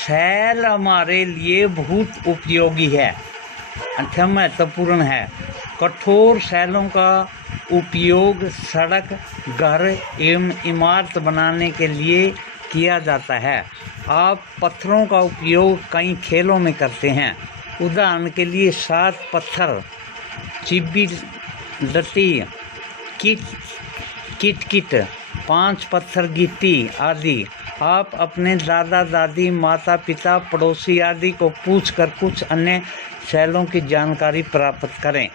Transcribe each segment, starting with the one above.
शैल हमारे लिए बहुत उपयोगी है, अच्छा महत्वपूर्ण है। कठोर शैलों का उपयोग सड़क, घर एवं इमारत बनाने के लिए किया जाता है। आप पत्थरों का उपयोग कई खेलों में करते हैं। उदाहरण के लिए 7 पत्थर, चिब्बी, लट्टी, किट, 5 पत्थर गिट्टी आदि। आप अपने दादा दादी, माता पिता, पड़ोसी आदि को पूछकर कुछ अन्य शैलों की जानकारी प्राप्त करें।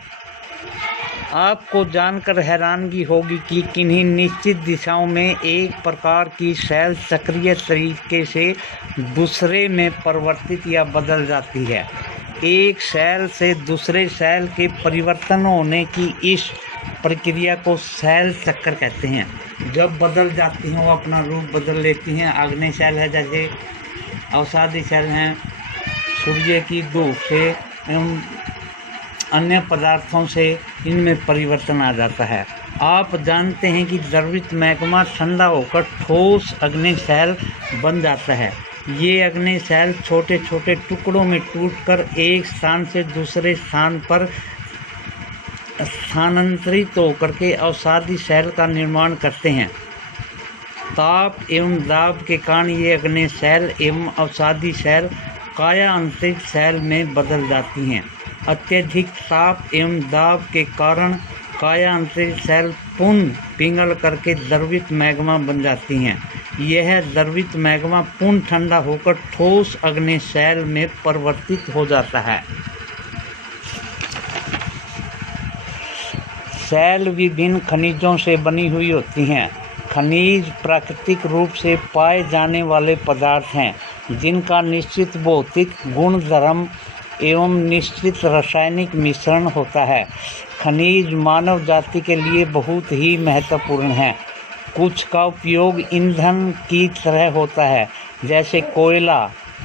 आपको जानकर हैरानगी होगी कि किन्हीं निश्चित दिशाओं में एक प्रकार की शैल सक्रिय तरीके से दूसरे में परिवर्तित या बदल जाती है। एक शैल से दूसरे शैल के परिवर्तन होने की इस प्रक्रिया को शैल चक्र कहते हैं। जब बदल जाती हैं, वो अपना रूप बदल लेती हैं। आग्नेय शैल है, जैसे अवसादी शैल हैं, सूर्य की धूप से एवं अन्य पदार्थों से इनमें परिवर्तन आ जाता है। आप जानते हैं कि द्रवित मैग्मा ठंडा होकर ठोस अग्नि शैल बन जाता है। ये अग्नि शैल छोटे छोटे टुकड़ों में टूटकर एक स्थान से दूसरे स्थान पर स्थानांतरित होकर के अवसादी शैल का निर्माण करते हैं। ताप एवं दाब के कारण ये अग्नि शैल एवं अवसादी शैल काया अंतरिक्ष शैल में बदल जाती हैं। अत्यधिक ताप एवं दाब के कारण काया अंतरिक्ष शैल पुनः पिघल करके द्रवित मैग्मा बन जाती हैं। यह द्रवित मैग्मा पुनः ठंडा होकर ठोस अग्नि शैल में परिवर्तित हो जाता है। शैल विभिन्न खनिजों से बनी हुई होती हैं। खनिज प्राकृतिक रूप से पाए जाने वाले पदार्थ हैं, जिनका निश्चित भौतिक गुणधर्म एवं निश्चित रासायनिक मिश्रण होता है। खनिज मानव जाति के लिए बहुत ही महत्वपूर्ण हैं। कुछ का उपयोग ईंधन की तरह होता है, जैसे कोयला,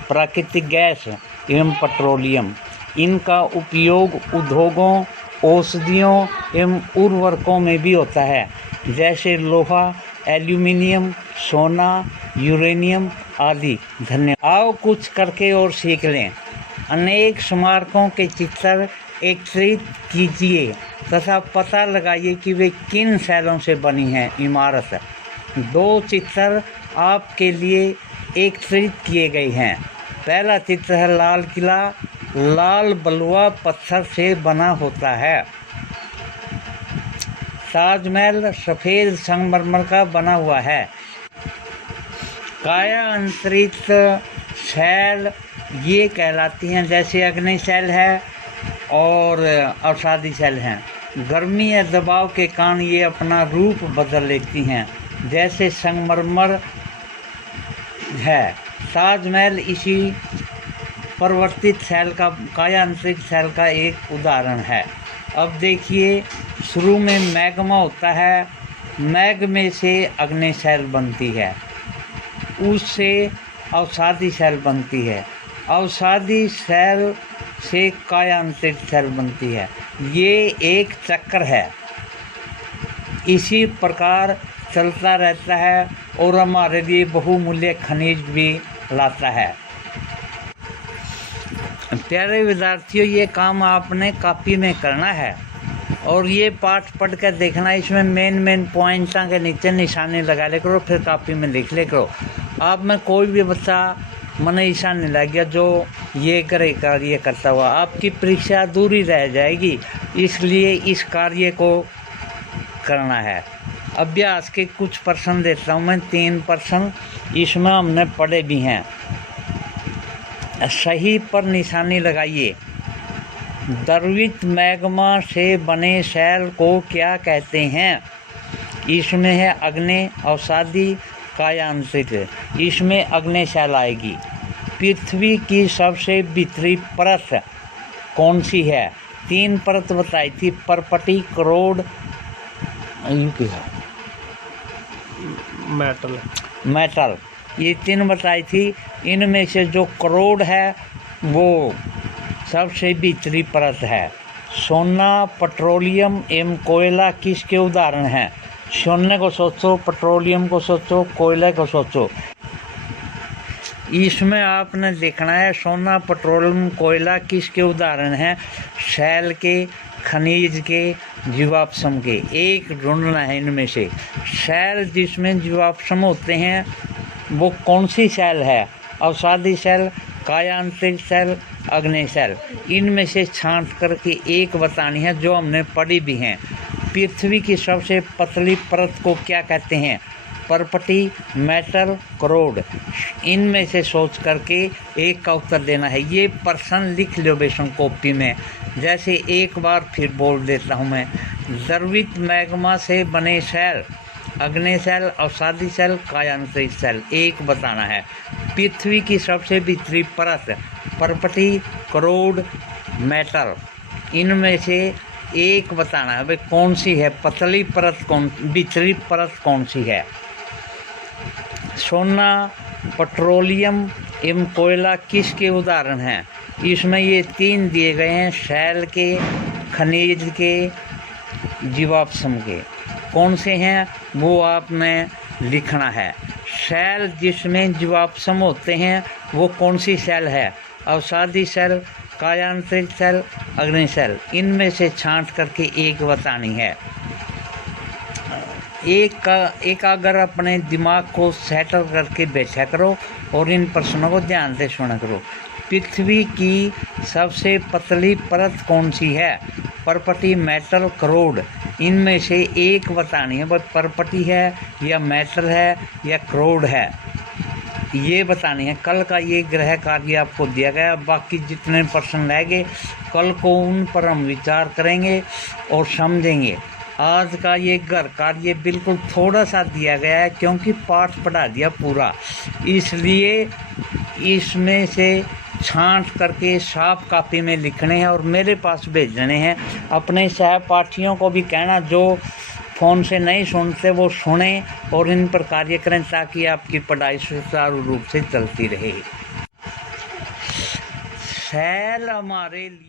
प्राकृतिक गैस एवं पेट्रोलियम। इनका उपयोग उद्योगों, औषधियों एवं उर्वरकों में भी होता है, जैसे लोहा, एल्यूमिनियम, सोना, यूरेनियम आदि। धन्यवाद। आओ कुछ करके और सीख लें। अनेक स्मारकों के चित्र एकत्रित कीजिए तथा पता लगाइए कि वे किन शैलों से बनी हैं इमारत। 2 चित्र आपके लिए एकत्रित किए गए हैं। पहला चित्र है लाल किला। लाल बलुआ पत्थर से बना होता है। ताजमहल सफ़ेद संगमरमर का बना हुआ है। काया अंतरिक्ष शैल ये कहलाती हैं, जैसे अग्नि शैल है और अवसादी शैल हैं। गर्मी या दबाव के कारण ये अपना रूप बदल लेती हैं, जैसे संगमरमर है। ताजमहल इसी परिवर्तित शैल का, काया अंतरिक्ष शैल का एक उदाहरण है। अब देखिए, शुरू में मैग्मा होता है। मैग्मे से अग्नि शैल बनती है, उससे अवसादी शैल बनती है, अवसादी शैल से काया अंतरिक्ष शैल बनती है। ये एक चक्र है, इसी प्रकार चलता रहता है और हमारे लिए बहुमूल्य खनिज भी लाता है। प्यारे विद्यार्थियों, ये काम आपने कॉपी में करना है और ये पाठ पढ़ कर देखना। इसमें मेन पॉइंट्स के नीचे निशाने लगा ले करो, फिर कॉपी में लिख ले करो। आप में कोई भी बच्चा मन निशान नहीं लग गया जो ये करे कार्य करता हुआ, आपकी परीक्षा अधूरी रह जाएगी। इसलिए इस कार्य को करना है। अभ्यास के कुछ प्रश्न देता हूँ मैं, 3 प्रश्न इसमें हमने पढ़े भी हैं। सही पर निशानी लगाइए। द्रवित मैग्मा से बने शैल को क्या कहते हैं? इसमें है अग्नि, अवसादी, काया अंतरिक्ष। इसमें अग्नि शैल आएगी। पृथ्वी की सबसे भीतरी परत कौन सी है? 3 परत बताई थी, पर्पटी, करोड़, मेटल। ये 3 बताई थी। इनमें से जो करोड़ है वो सबसे भीतरी परत है। सोना, पेट्रोलियम एवं कोयला किसके उदाहरण हैं? सोने को सोचो, पेट्रोलियम को सोचो, कोयले को सोचो। इसमें आपने देखना है सोना, पेट्रोलियम, कोयला किसके उदाहरण हैं? शैल के, खनिज के, जीवाश्म के। एक ढूंढना है इनमें से। शैल जिसमें जीवाश्म होते हैं वो कौन सी शैल है? अवसादी शैल, कायांतरिक शैल, अग्नि शैल। इनमें से छांट करके एक बतानी है जो हमने पढ़ी भी हैं। पृथ्वी की सबसे पतली परत को क्या कहते हैं? परपटी, मेटल, करोड। इनमें से सोच करके एक का उत्तर देना है। ये प्रश्न लिख लो बेशक कॉपी में। जैसे एक बार फिर बोल देता हूँ मैं। द्रवित मैग्मा से बने शैल, अग्नि शैल, अवसादी शैल, कायांतरिक शैल। एक बताना है। पृथ्वी की सबसे भीतरी परत परपटी, करोड, मेटल। इनमें से एक बताना है भाई कौन सी है पतली परत, कौन भीतरी परत कौन सी है? सोना, पेट्रोलियम एवं कोयला किसके उदाहरण हैं? इसमें ये तीन दिए गए हैं, शैल के, खनिज के, जीवाश्म के। कौन से हैं वो आपने लिखना है। शैल जिसमें जीवाश्म होते हैं वो कौन सी शैल है? अवसादी शैल, कायांतरिक शैल, अग्नि शैल। इनमें से छांट करके एक बतानी है। एक अगर अपने दिमाग को सेटल करके बैठा करो और इन प्रश्नों को ध्यान से सुना करो। पृथ्वी की सबसे पतली परत कौन सी है? परपटी, मेटल, करोड। इनमें से एक बतानी है। बस परपटी है या मेटल है या करोड है, ये बतानी है। कल का ये ग्रह कार्य आपको दिया गया। बाकी जितने प्रश्न रहेंगे कल को उन पर हम विचार करेंगे और समझेंगे। आज का ये घर कार्य बिल्कुल थोड़ा सा दिया गया है क्योंकि पाठ पढ़ा दिया पूरा, इसलिए इसमें से छांट करके साफ कापी में लिखने हैं और मेरे पास भेजने हैं। अपने सहपाठियों को भी कहना जो फ़ोन से नहीं सुनते वो सुने और इन पर कार्य करें ताकि आपकी पढ़ाई सुचारू रूप से चलती रहे। शैल हमारे लिए